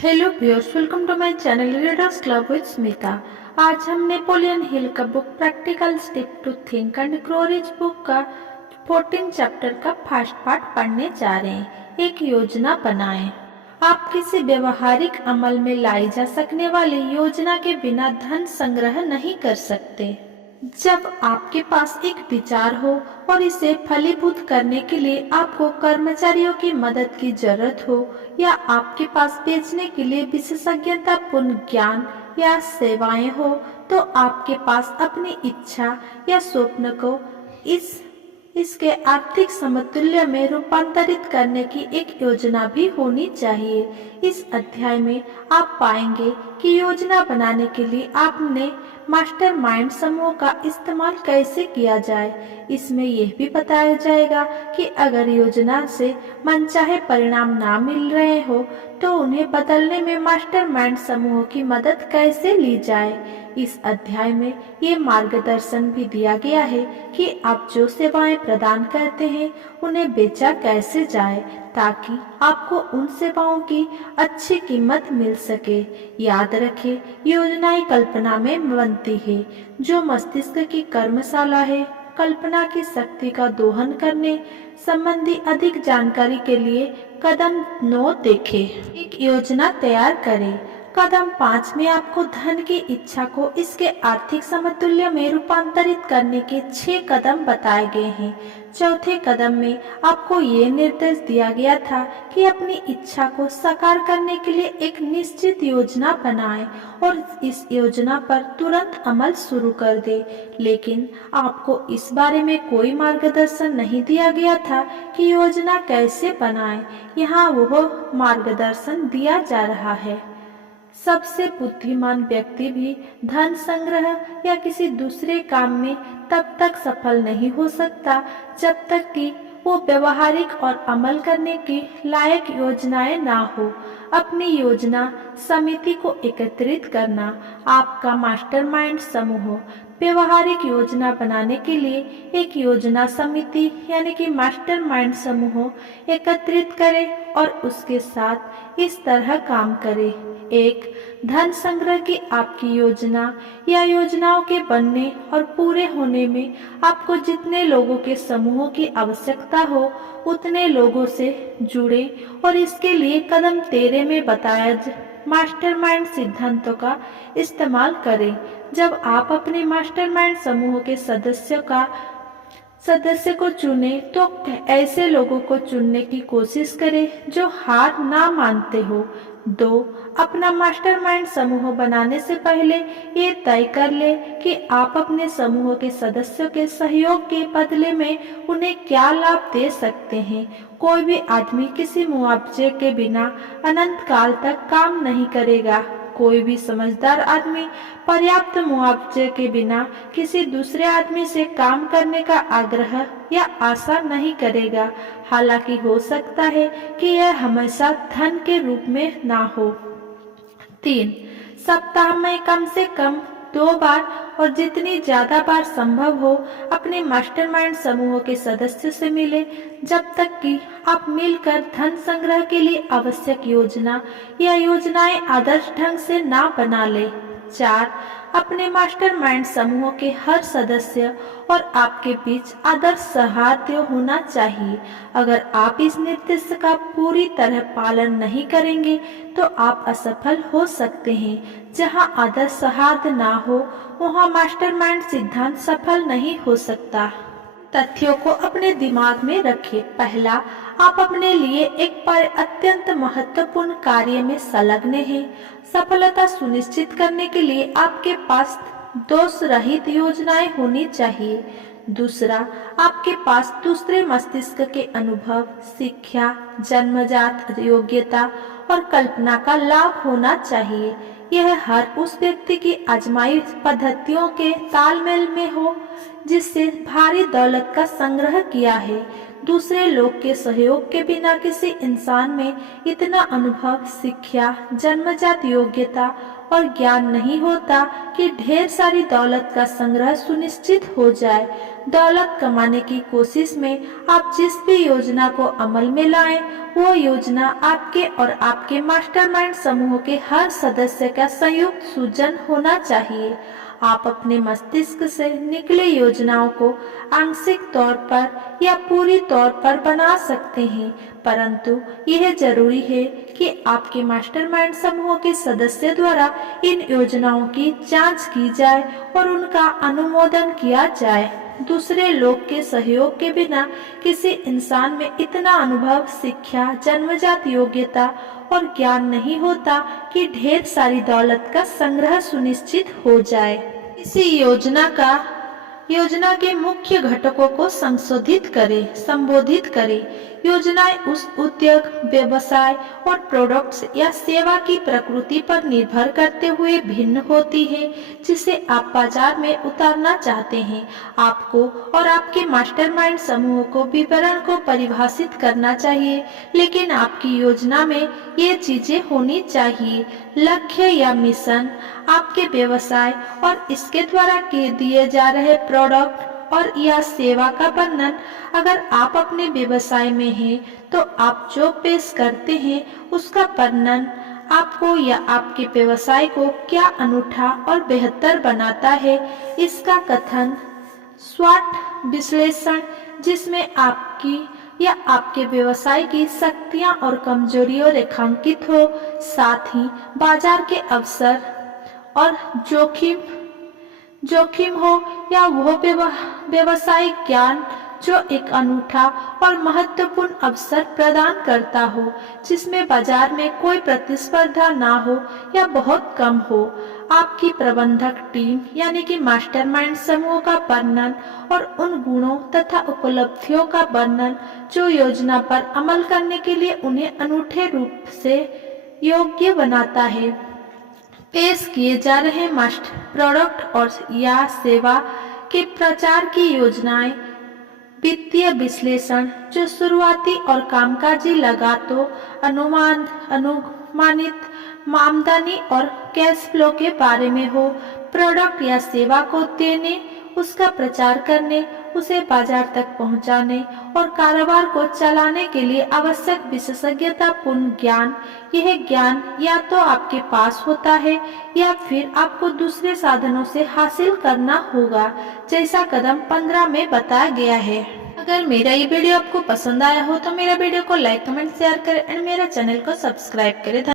Hello viewers, welcome to my channel readers club with Smita. आज हम Napoleon Hill का book practical step to think and grow rich book का 14 chapter का first part पढ़ने जा रहे हैं। एक योजना बनाएं। आप किसी व्यवहारिक अमल में लाई जा सकने वाली योजना के बिना धन संग्रह नहीं कर सकते। जब आपके पास एक विचार हो और इसे फलीभूत करने के लिए आपको कर्मचारियों की मदद की जरूरत हो, या आपके पास बेचने के लिए विशेषज्ञतापूर्ण ज्ञान या सेवाएं हो, तो आपके पास अपनी इच्छा या स्वप्न को इसके आर्थिक समतुल्य में रूपांतरित करने की एक योजना भी होनी चाहिए। इस अध्याय में आप पाएंगे कि योजना बनाने के लिए आपने मास्टरमाइंड समूह का इस्तेमाल कैसे किया जाए। इसमें यह भी बताया जाएगा कि अगर योजना से मनचाहे परिणाम ना मिल रहे हो तो उन्हें बदलने में मास्टरमाइंड समूह की मदद कैसे ली जाए। इस अध्याय में ये मार्गदर्शन भी दिया गया है कि आप जो सेवाएं प्रदान करते हैं उन्हें बेचा कैसे जाए ताकि आपको उन सेवाओं की अच्छी कीमत मिल सके। याद रखें, योजनाएं कल्पना में बनती है, जो मस्तिष्क की कर्मशाला है। कल्पना की शक्ति का दोहन करने संबंधी अधिक जानकारी के लिए कदम 9 देखें। एक योजना तैयार करें। कदम 5 में आपको धन की इच्छा को इसके आर्थिक समतुल्य में रूपांतरित करने के 6 कदम बताए गए हैं। चौथे कदम में आपको ये निर्देश दिया गया था कि अपनी इच्छा को साकार करने के लिए एक निश्चित योजना बनाएं और इस योजना पर तुरंत अमल शुरू कर दें। लेकिन आपको इस बारे में कोई मार्गदर्शन नहीं दिया गया था कि योजना कैसे बनाएं। यहाँ वह मार्गदर्शन दिया जा रहा है। सबसे बुद्धिमान व्यक्ति भी धन संग्रह या किसी दूसरे काम में तब तक सफल नहीं हो सकता जब तक कि वो व्यवहारिक और अमल करने के लायक योजनाएं ना हो। अपनी योजना समिति को एकत्रित करना। आपका मास्टरमाइंड समूह व्यवहारिक योजना बनाने के लिए एक योजना समिति यानी कि मास्टरमाइंड समूह एकत्रित करें और उसके साथ इस तरह काम करें। एक, धन संग्रह की आपकी योजना या योजनाओं के बनने और पूरे होने में आपको जितने लोगों के समूहों की आवश्यकता हो उतने लोगों से जुड़े और इसके लिए कदम 13 में बताया मास्टरमाइंड सिद्धांतों का इस्तेमाल करें। जब आप अपने मास्टरमाइंड समूह के सदस्य को चुने तो ऐसे लोगों को चुनने की कोशिश करें जो हार ना मानते हो। 2, अपना मास्टरमाइंड समूह बनाने से पहले ये तय कर ले कि आप अपने समूह के सदस्यों के सहयोग के बदले में उन्हें क्या लाभ दे सकते हैं। कोई भी आदमी किसी मुआवजे के बिना अनंत काल तक काम नहीं करेगा। कोई भी समझदार आदमी पर्याप्त मुआवजे के बिना किसी दूसरे आदमी से काम करने का आग्रह या आशा नहीं करेगा। हालांकि हो सकता है कि यह हमेशा धन के रूप में ना हो। 3, सप्ताह में कम से कम 2 बार और जितनी ज्यादा बार संभव हो अपने मास्टरमाइंड समूह के सदस्यों से मिले जब तक कि आप मिलकर धन संग्रह के लिए आवश्यक योजना या योजनाएं आदर्श ढंग से ना बना ले। 4, अपने मास्टरमाइंड समूह के हर सदस्य और आपके बीच आदर्श सौहार्द होना चाहिए। अगर आप इस निर्देश का पूरी तरह पालन नहीं करेंगे तो आप असफल हो सकते हैं। जहां आदर्श सौहार्द ना हो वहां मास्टरमाइंड सिद्धांत सफल नहीं हो सकता। तथ्यों को अपने दिमाग में रखें। पहला, आप अपने लिए एक पर अत्यंत महत्वपूर्ण कार्य में संलग्न हैं। सफलता सुनिश्चित करने के लिए आपके पास दोष रहित योजनाएं होनी चाहिए। दूसरा, आपके पास दूसरे मस्तिष्क के अनुभव, शिक्षा, जन्मजात योग्यता और कल्पना का लाभ होना चाहिए। यह हर उस व्यक्ति की आजमाई पद्धतियों के तालमेल में हो जिससे भारी दौलत का संग्रह किया है। दूसरे लोग के सहयोग के बिना किसी इंसान में इतना अनुभव, शिक्षा, जन्मजात योग्यता और ज्ञान नहीं होता कि ढेर सारी दौलत का संग्रह सुनिश्चित हो जाए। दौलत कमाने की कोशिश में आप जिस भी योजना को अमल में लाएं, वो योजना आपके और आपके मास्टरमाइंड समूह के हर सदस्य का संयुक्त सूजन होना चाहिए। आप अपने मस्तिष्क से निकले योजनाओं को आंशिक तौर पर या पूरी तौर पर बना सकते हैं, परंतु यह जरूरी है कि आपके मास्टरमाइंड समूह के सदस्य द्वारा इन योजनाओं की जांच की जाए और उनका अनुमोदन किया जाए। दूसरे लोग के सहयोग के बिना किसी इंसान में इतना अनुभव, शिक्षा, जन्मजात योग्यता और ज्ञान नहीं होता कि ढेर सारी दौलत का संग्रह सुनिश्चित हो जाए। इसी योजना के मुख्य घटकों को संबोधित करें। योजनाएं उस उद्योग, व्यवसाय और प्रोडक्ट्स या सेवा की प्रकृति पर निर्भर करते हुए भिन्न होती है जिसे आप बाजार में उतारना चाहते हैं। आपको और आपके मास्टरमाइंड समूह को विवरण को परिभाषित करना चाहिए, लेकिन आपकी योजना में ये चीजें होनी चाहिए। लक्ष्य या मिशन, आपके व्यवसाय और इसके द्वारा दिए जा रहे प्रोडक्ट और या सेवा का वर्णन। अगर आप अपने व्यवसाय में हैं, तो आप जो पेश करते हैं उसका वर्णन आपको या आपके व्यवसाय को क्या अनूठा और बेहतर बनाता है, इसका कथन। स्वॉट विश्लेषण, जिसमें आपकी या आपके व्यवसाय की शक्तियां और कमजोरियां रेखांकित हो, साथ ही बाजार के अवसर और जोखिम हो या वो व्यवसायिक ज्ञान जो एक अनूठा और महत्वपूर्ण अवसर प्रदान करता हो, जिसमें बाजार में कोई प्रतिस्पर्धा ना हो या बहुत कम हो। आपकी प्रबंधक टीम यानी कि मास्टरमाइंड समूह का वर्णन और उन गुणों तथा उपलब्धियों का वर्णन जो योजना पर अमल करने के लिए उन्हें अनूठे रूप से योग्य बनाता है। पेश किए जा रहे प्रोडक्ट और या सेवा के प्रचार की योजनाएं। वित्तीय विश्लेषण, जो शुरुआती और कामकाजी लागतों, अनुमानित आमदनी और कैश फ्लो के बारे में हो। प्रोडक्ट या सेवा को देने, उसका प्रचार करने, उसे बाजार तक पहुंचाने और कारोबार को चलाने के लिए आवश्यक विशेषज्ञतापूर्ण ज्ञान। यह ज्ञान या तो आपके पास होता है या फिर आपको दूसरे साधनों से हासिल करना होगा, जैसा कदम 15 में बताया गया है। अगर मेरा ये वीडियो आपको पसंद आया हो तो मेरा वीडियो को लाइक, कमेंट, शेयर करें और मेरा चैनल को सब्सक्राइब करें।